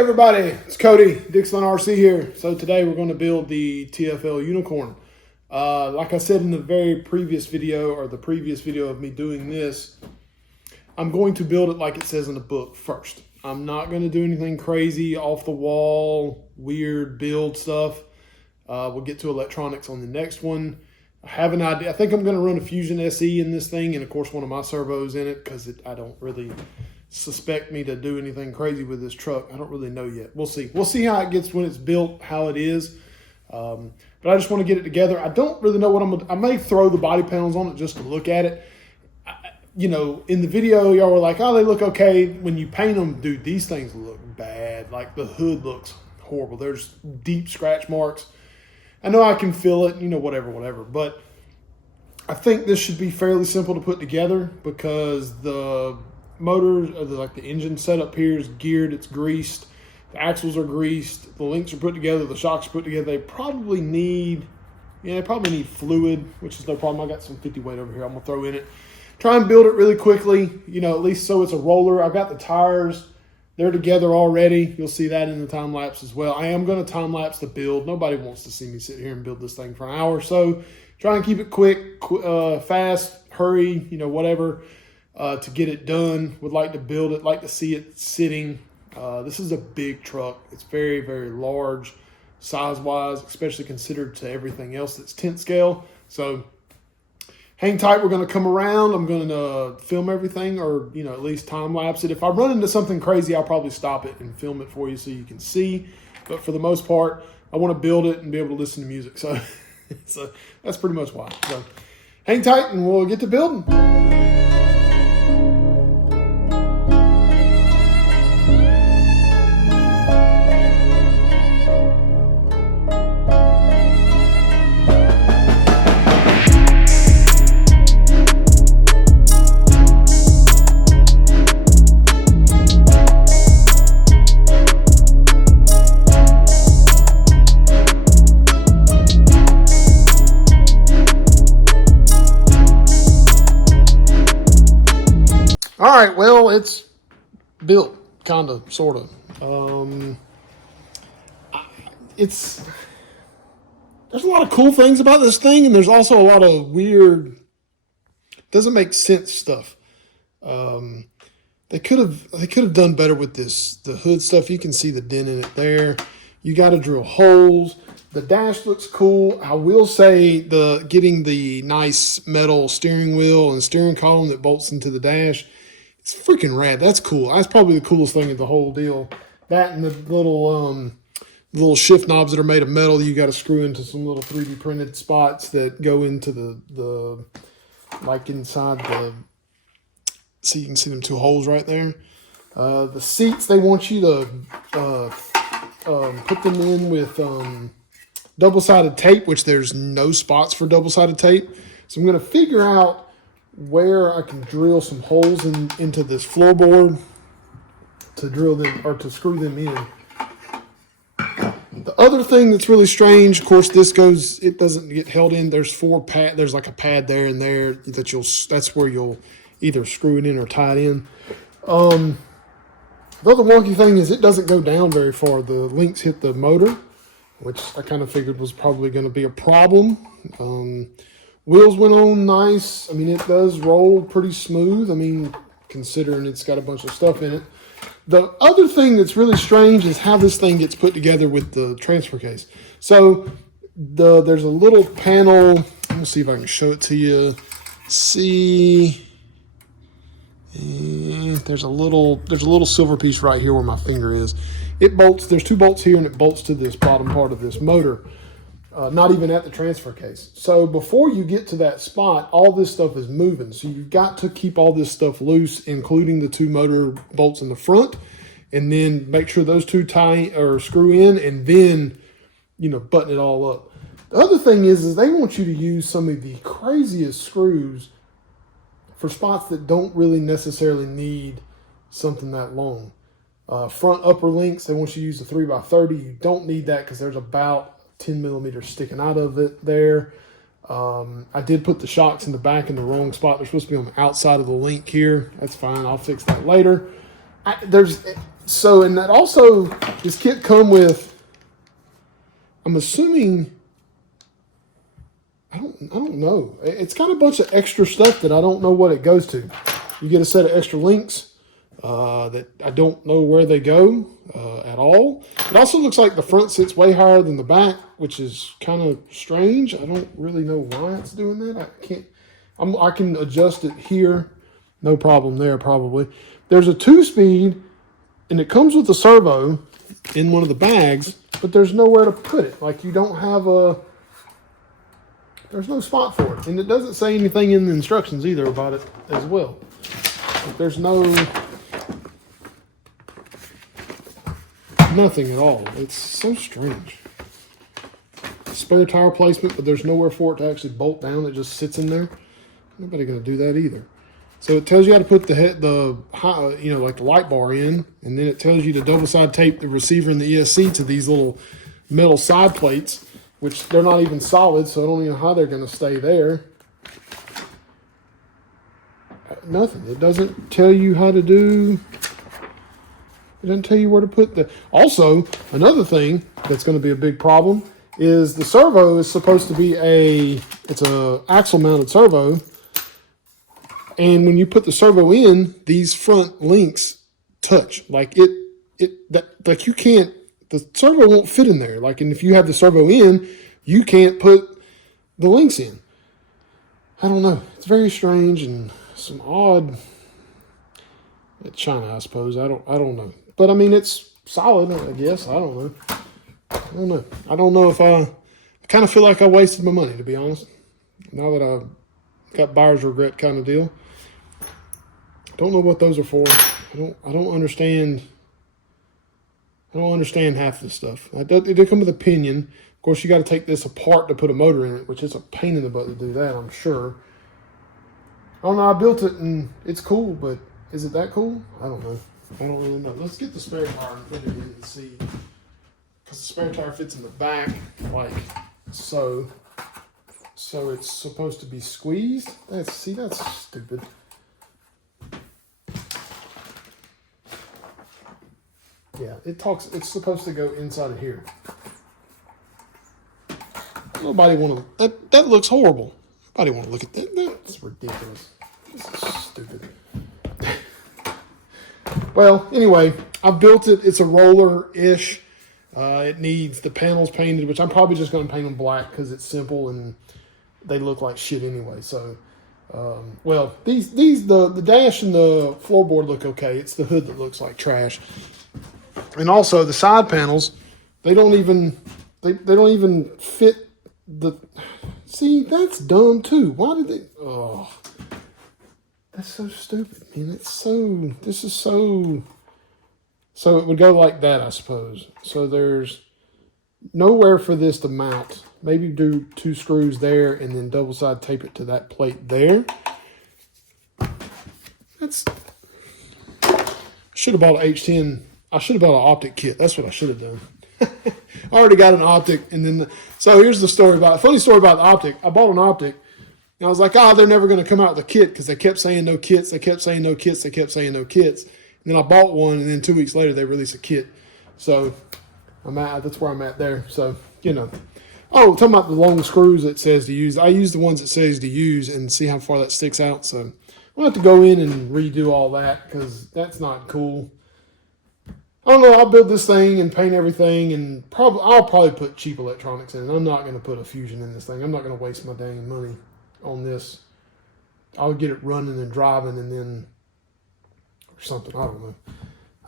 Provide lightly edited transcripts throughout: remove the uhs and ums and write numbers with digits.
everybody, it's Cody, Dixon RC here. So today we're going to build the TFL unicorn. Like I said in the very previous video, or the previous video of me doing this, I'm going to build it like it says in the book first. I'm not going to do anything crazy, off the wall, weird build stuff. We'll get to electronics on the next one. I have an idea. I think I'm going to run a Fusion SE in this thing, and of course one of my servos in it, because I don't really suspect me to do anything crazy with this truck. I don't really know yet. We'll see. We'll see how it gets when it's built, how it is. But I just want to get it together. I don't really know what I'm going to. I may throw the body panels on it just to look at it. You know, in the video, y'all were like, oh, they look okay. When you paint them, dude, these things look bad. Like the hood looks horrible. There's deep scratch marks. I know I can feel it, you know, whatever. But I think this should be fairly simple to put together, because the motor, like the engine setup here is geared, it's greased, the axles are greased, the links are put together, the shocks are put together. They probably need, fluid, which is no problem. I got some 50 weight over here I'm gonna throw in it. Try and build it really quickly, you know, at least so it's a roller. I've got the tires, they're together already. You'll see that in the time lapse as well. I am gonna time lapse the build. Nobody wants to see me sit here and build this thing for an hour. So try and keep it quick, fast, hurry, you know, whatever. To get it done. Would like to build it, like to see it sitting. This is a big truck. It's very, very large size-wise, especially considered to everything else that's tent scale. So hang tight. We're going to come around. I'm going to film everything, or, you know, at least time-lapse it. If I run into something crazy, I'll probably stop it and film it for you so you can see. But for the most part, I want to build it and be able to listen to music. So, so that's pretty much why. So hang tight and we'll get to building. All right, well, it's built, kind of, sort of. There's a lot of cool things about this thing, and there's also a lot of weird, doesn't make sense stuff. They could have done better with this. The hood stuff, you can see the dent in it there. You got to drill holes. The dash looks cool. I will say getting the nice metal steering wheel and steering column that bolts into the dash, it's freaking rad. That's cool. That's probably the coolest thing of the whole deal. That and the little shift knobs that are made of metal, you got to screw into some little 3D printed spots that go into the like inside the, so you can see them two holes right there. The seats, they want you to put them in with double-sided tape, which there's no spots for double-sided tape. So I'm going to figure out where I can drill some holes into this floorboard to drill them, or to screw them in. The other thing that's really strange, of course, it doesn't get held in. There's there's like a pad there and there that's where you'll either screw it in or tie it in. The other wonky thing is it doesn't go down very far. The links hit the motor, which I kind of figured was probably going to be a problem. Wheels went on nice. I mean, it does roll pretty smooth. I mean, considering it's got a bunch of stuff in it. The other thing that's really strange is how this thing gets put together with the transfer case. So there's a little panel. Let me see if I can show it to you. See, there's a little silver piece right here where my finger is. It bolts. There's two bolts here, and it bolts to this bottom part of this motor. Not even at the transfer case. So before you get to that spot, all this stuff is moving. So you've got to keep all this stuff loose, including the two motor bolts in the front, and then make sure those two tie or screw in, and then, you know, button it all up. The other thing is they want you to use some of the craziest screws for spots that don't really necessarily need something that long. Front upper links, they want you to use a 3x30. You don't need that because there's about 10 millimeters sticking out of it there. I did put the shocks in the back in the wrong spot. They're supposed to be on the outside of the link here. That's fine. I'll fix that later. And that also, This kit come with, I'm assuming, I don't know. It's got a bunch of extra stuff that I don't know what it goes to. You get a set of extra links that I don't know where they go at all. It also looks like the front sits way higher than the back, which is kind of strange. I don't really know why it's doing that. I can adjust it here. No problem there, probably. There's a 2-speed, and it comes with a servo in one of the bags, but there's nowhere to put it. Like, you don't have there's no spot for it. And it doesn't say anything in the instructions either about it as well. Like, there's nothing at all. It's so strange. Spare tire placement, but there's nowhere for it to actually bolt down. It just sits in there. Nobody gonna do that either. So it tells you how to put like the light bar in, and then it tells you to double side tape the receiver and the ESC to these little metal side plates, which they're not even solid, so I don't even know how they're gonna stay there. Nothing. It doesn't tell you how to do. It doesn't tell you where to put the. Also, another thing that's going to be a big problem is the servo is supposed to be it's a axle mounted servo, and when you put the servo in, these front links touch. Like like you can't. The servo won't fit in there. Like, and if you have the servo in, you can't put the links in. I don't know. It's very strange and some odd. It's China, I suppose. I don't know. But I mean, it's solid, I guess. I don't know. I don't know if I kind of feel like I wasted my money, to be honest. Now that I've got buyer's regret kind of deal. Don't know what those are for. I don't understand. I don't understand half this stuff. It did come with a pinion. Of course, you got to take this apart to put a motor in it, which is a pain in the butt to do that, I'm sure. I don't know. I built it and it's cool, but is it that cool? I don't know. I don't really know. Let's get the spare tire and put it in and see. Because the spare tire fits in the back like so. So it's supposed to be squeezed. That's stupid. Yeah, it's supposed to go inside of here. Nobody want to. That looks horrible. Nobody want to look at that. That's ridiculous. This is stupid. Well, anyway, I built it. It's a roller-ish. It needs the panels painted, which I'm probably just going to paint them black because it's simple and they look like shit anyway. So, well, the dash and the floorboard look okay. It's the hood that looks like trash. And also the side panels, they don't even fit the. See, that's dumb too. Why did they? Oh, that's so stupid, man. This is so. So it would go like that, I suppose. So there's nowhere for this to mount. Maybe do 2 screws there and then double side tape it to that plate there. I should have bought an H10. I should have bought an optic kit. That's what I should have done. I already got an optic, and then so here's the story about funny story about the optic. I bought an optic, and I was like, they're never going to come out with a kit because they kept saying no kits. They kept saying no kits. They kept saying no kits. And then I bought one, and then 2 weeks later they released a kit. So that's where I'm at there. So Oh, talking about the long screws it says to use. I use the ones it says to use and see how far that sticks out. So I'll have to go in and redo all that because that's not cool. I don't know. I'll build this thing and paint everything, and I'll probably put cheap electronics in it. I'm not going to put a fusion in this thing. I'm not going to waste my dang money on this. I'll get it running and driving, and then or something. I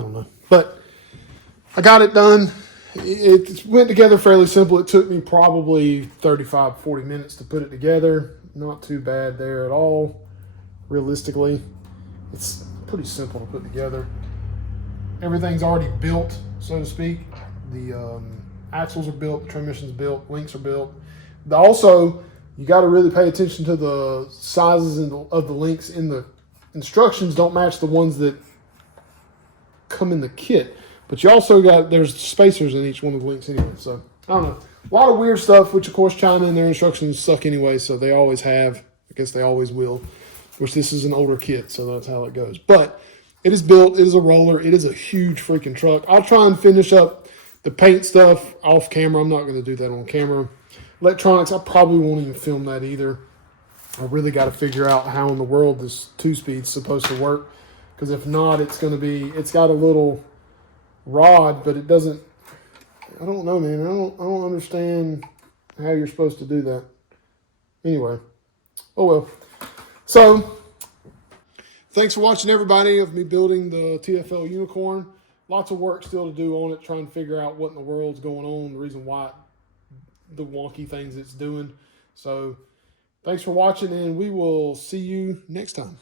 don't know. But I got it done. It went together fairly simple. It took me probably 35, 40 minutes to put it together. Not too bad there at all. Realistically, it's pretty simple to put together. Everything's already built, so to speak. The axles are built, the transmission's built, links are built. Also, you got to really pay attention to the sizes of the links in the instructions. Don't match the ones that come in the kit. But you also there's spacers in each one of the links anyway. So, I don't know. A lot of weird stuff, which of course China and their instructions suck anyway, so they always have. I guess they always will. Which this is an older kit, so that's how it goes. But It is built. It is a roller. It is a huge freaking truck. I'll try and finish up the paint stuff off camera. I'm not going to do that on camera. Electronics, I probably won't even film that either. I really got to figure out how in the world this 2-speed's supposed to work. Because if not, it's going to be, it's got a little rod, but it doesn't, I don't know, man. I don't understand how you're supposed to do that. Anyway, oh well. So, thanks for watching, everybody, of me building the TFL Unicorn. Lots of work still to do on it, trying to figure out what in the world's going on, the reason why, the wonky things it's doing. So, thanks for watching, and we will see you next time.